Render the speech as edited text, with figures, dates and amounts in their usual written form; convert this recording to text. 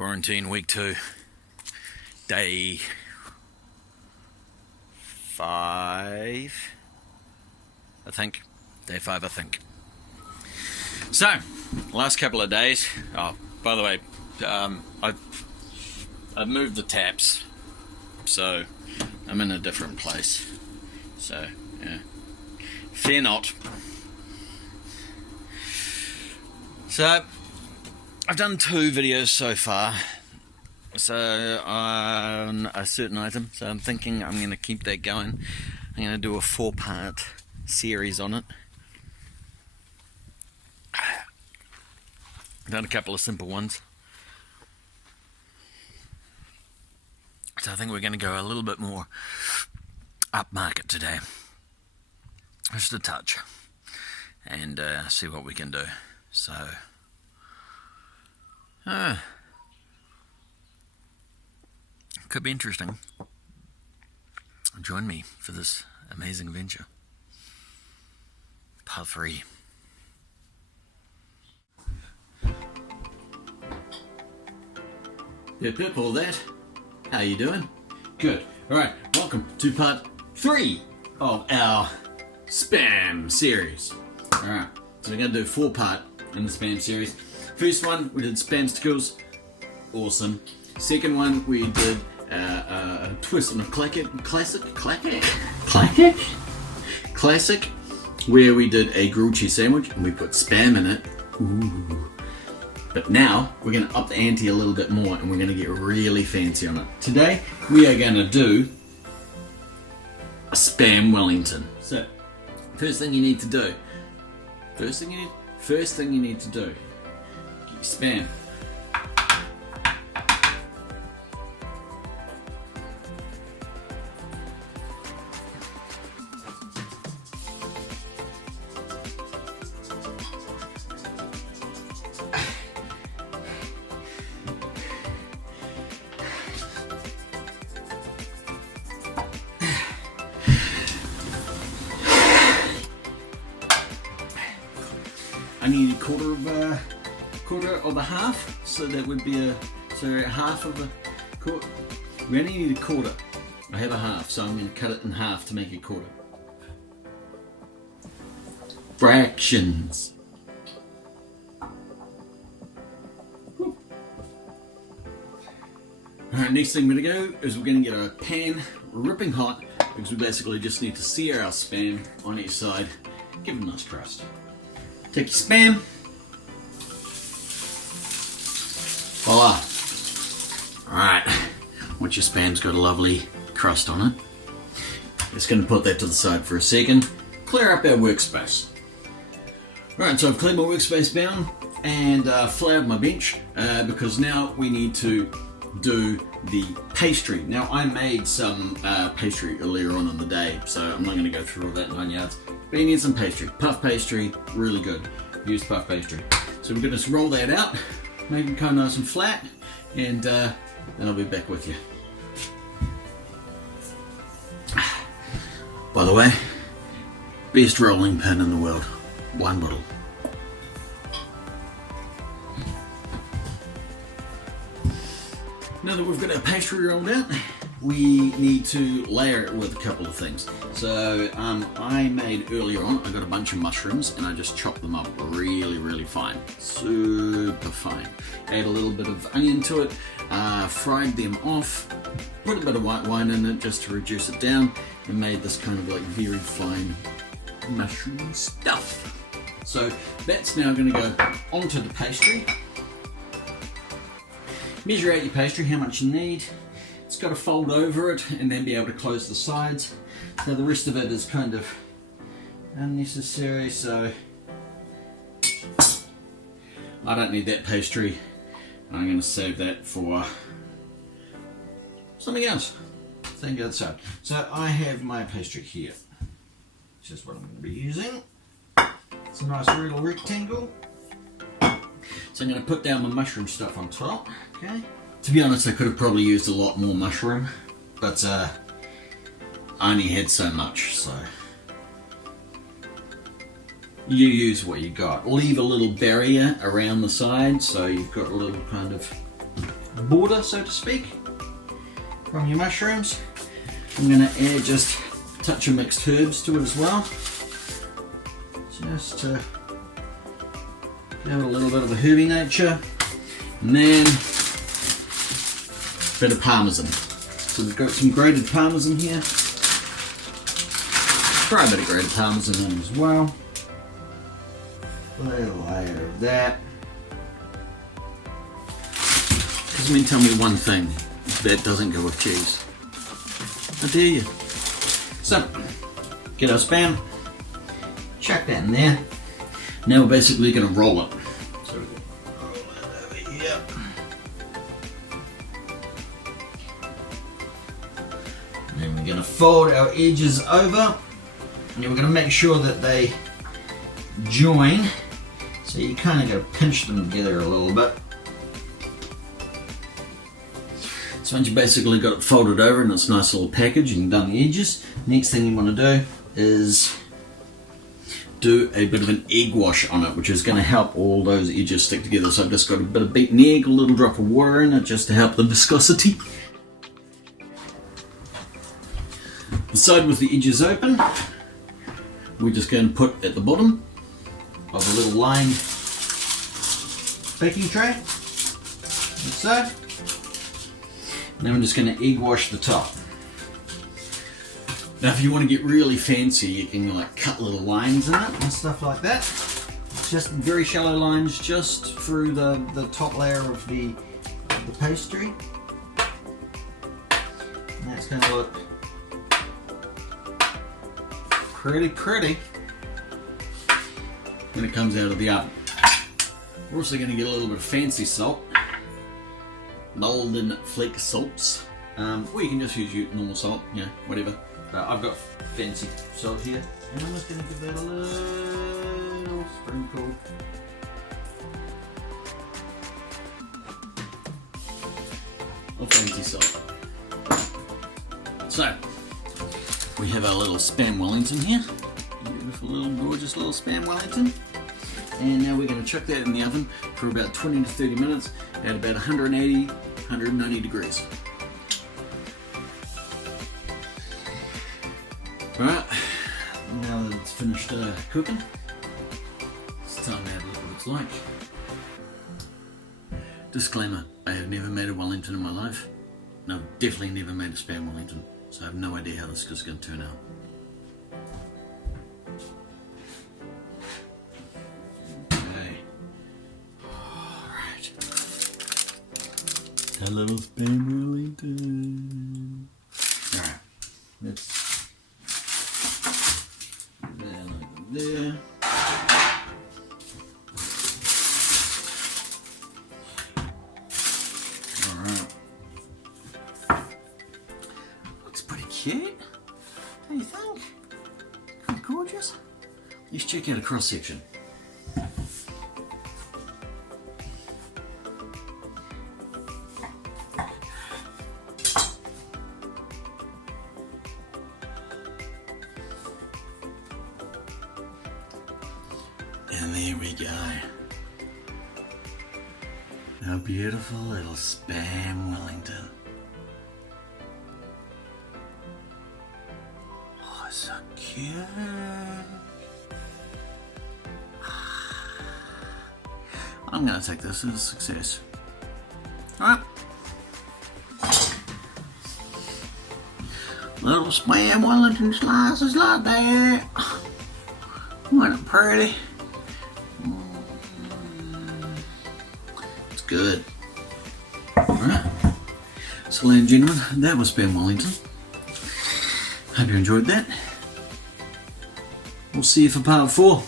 Quarantine week 2, day 5, I think. Day 5, I think. So, last couple of days. Oh, by the way, I've moved the taps, so I'm in a different place. So, yeah, fear not. So, I've done 2 videos so far, so on a certain item, so I'm thinking I'm going to keep that going. I'm going to do a 4-part series on it. I've done a couple of simple ones, so I think we're going to go a little bit more upmarket today, just a touch, and see what we can do. So could be interesting. Join me for this amazing venture. Part 3. Yep, all that. How you doing? Good. Alright, welcome to part 3 of our spam series. Alright, so we're going to do 4-part in the spam series. First one, we did spam skills. Awesome. Second one, we did a twist on a classic, where we did a grilled cheese sandwich and we put spam in it. Ooh. But now we're going to up the ante a little bit more and we're going to get really fancy on it. Today we are going to do a spam Wellington. So first thing you need to do, get your spam. I need a quarter of a half, so that would be half of a quarter. We only need a quarter. I have a half, so I'm going to cut it in half to make a quarter. Fractions. Alright, next thing we're going to go is we're going to get a pan ripping hot, because we basically just need to sear our spam on each side, give it a nice crust. Take your spam. Voila. Alright, once your spam's got a lovely crust on it, just going to put that to the side for a second, clear up our workspace. Alright, so I've cleared my workspace down and floured my bench because now we need to do the pastry. Now I made some pastry earlier on in the day, so I'm not going to go through all that 9 yards. But you need some pastry. Puff pastry, really good. Use puff pastry. So we're going to roll that out, make it kind of nice and flat, and then I'll be back with you. By the way, best rolling pin in the world. 1 bottle. Now that we've got our pastry rolled out, we need to layer it with a couple of things. So I made earlier on, I got a bunch of mushrooms and I just chopped them up really fine, super fine. Add a little bit of onion to it, fried them off, put a bit of white wine in it just to reduce it down, and made this kind of like very fine mushroom stuff. So that's now going to go onto the pastry. Measure out your pastry, how much you need. It's got to fold over it and then be able to close the sides. So the rest of it is kind of unnecessary, so I don't need that pastry. I'm going to save that for something else. Same the other side. So I have my pastry here. This is what I'm going to be using. It's a nice little rectangle. So I'm going to put down my mushroom stuff on top. Okay. To be honest, I could have probably used a lot more mushroom, but I only had so much, so you use what you got. Leave a little barrier around the side, so you've got a little kind of border, so to speak, from your mushrooms. I'm going to add just a touch of mixed herbs to it as well, just to give it a little bit of a herby nature, and then a bit of parmesan. So we've got some grated parmesan here. Try a bit of grated parmesan in as well. A little layer of that. Because I mean, tell me one thing that doesn't go with cheese. How dare you? So, get our Spam, chuck that in there. Now we're basically going to roll it. So we're going to roll it over here. And then we're going to fold our edges over. And we're going to make sure that they join. So you kind of got to pinch them together a little bit. So once you basically got it folded over in its nice little package and you've done the edges, next thing you want to do is do a bit of an egg wash on it, which is going to help all those edges stick together. So I've just got a bit of beaten egg, a little drop of water in it just to help the viscosity. The side with the edges open, we're just going to put at the bottom of a little lined baking tray, like so. And then we're just going to egg wash the top. Now if you want to get really fancy, you can like cut little lines in it and stuff like that. Just very shallow lines just through the top layer of the pastry. And that's going to look pretty when it comes out of the oven. We're also going to get a little bit of fancy salt. Malden flake salts, or you can just use your normal salt, you know, whatever. I've got fancy salt here, and I'm just going to give that a little sprinkle. Of fancy salt. So, we have our little Spam Wellington here. Beautiful little gorgeous little Spam Wellington. And now we're going to chuck that in the oven for about 20 to 30 minutes at about 180, 190 degrees. Right, now that it's finished cooking, it's time to have a look at what it's like. Disclaimer, I have never made a Wellington in my life. And I've definitely never made a Spam Wellington, so I have no idea how this is going to turn out. A little Spam Wellington. Alright, let's put that over there. Alright. Looks pretty cute. Don't you think? Pretty gorgeous. Let's check out a cross section. And there we go. Our beautiful little Spam Wellington. Oh, so cute. I'm going to take this as a success. Alright. Little Spam Wellington slices like that. Wasn't it pretty? It's good. Alright. So ladies and gentlemen, that was Spam Wellington. Hope you enjoyed that. We'll see you for part 4.